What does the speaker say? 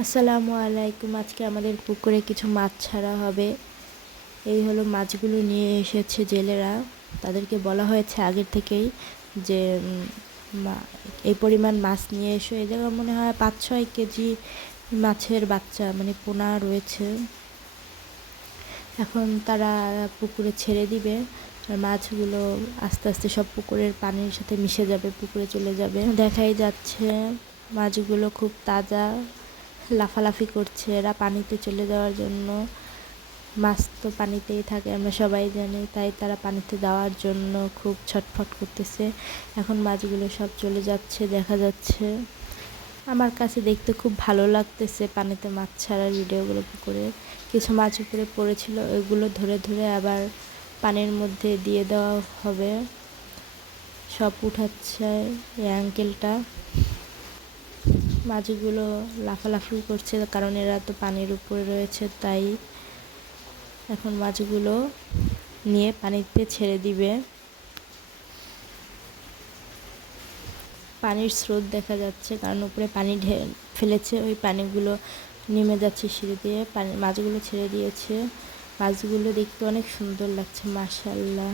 আসসালামু আলাইকুম। আজকে আমাদের পুকুরে কিছু মাছ ছাড়া হবে। এই হলো মাছগুলো নিয়ে এসেছে জেলেরা। তাদেরকে বলা হয়েছে আগের থেকেই যে এই পরিমাণ মাছ নিয়ে এসো। এই জায়গায় মনে হয় পাঁচ ছয় কেজি মাছের বাচ্চা মানে পোনা রয়েছে। এখন তারা পুকুরে ছেড়ে দিবে। আর মাছগুলো আস্তে আস্তে সব পুকুরের পানির সাথে মিশে যাবে, পুকুরে চলে যাবে। দেখাই যাচ্ছে মাছগুলো খুব তাজা। লাফালাফি করছে এরা পানিতে চলে যাওয়ার জন্য। মাছ তো পানিতেই থাকে, আমরা সবাই জানি, তাই তারা পানিতে যাওয়ার জন্য খুব ছটফট করতেছে। এখন মাছগুলো সব চলে যাচ্ছে, দেখা যাচ্ছে। আমার কাছে দেখতে খুব ভালো লাগতেছে পানিতে মাছ ছাড়ার ভিডিওগুলো পুকুরে কিছু মাছ উপরে পড়েছিল, ওইগুলো ধরে ধরে আবার পানির মধ্যে দিয়ে দেওয়া হবে। সব উঠাচ্ছে এই অ্যাঙ্কেলটা মাছগুলো লাফালাফি করছে, কারণ এরা তো পানির উপরে রয়েছে, তাই এখন মাছগুলো নিয়ে পানিতে ছেড়ে দিবে। পানির স্রোত দেখা যাচ্ছে, কারণ উপরে পানি ঢে, ফেলেছে, ওই পানিগুলো নেমে যাচ্ছে সিঁড়ি দিয়ে, পানি মাছগুলো ছেড়ে দিয়েছে। মাছগুলো দেখতে অনেক সুন্দর লাগছে মাশাল্লাহ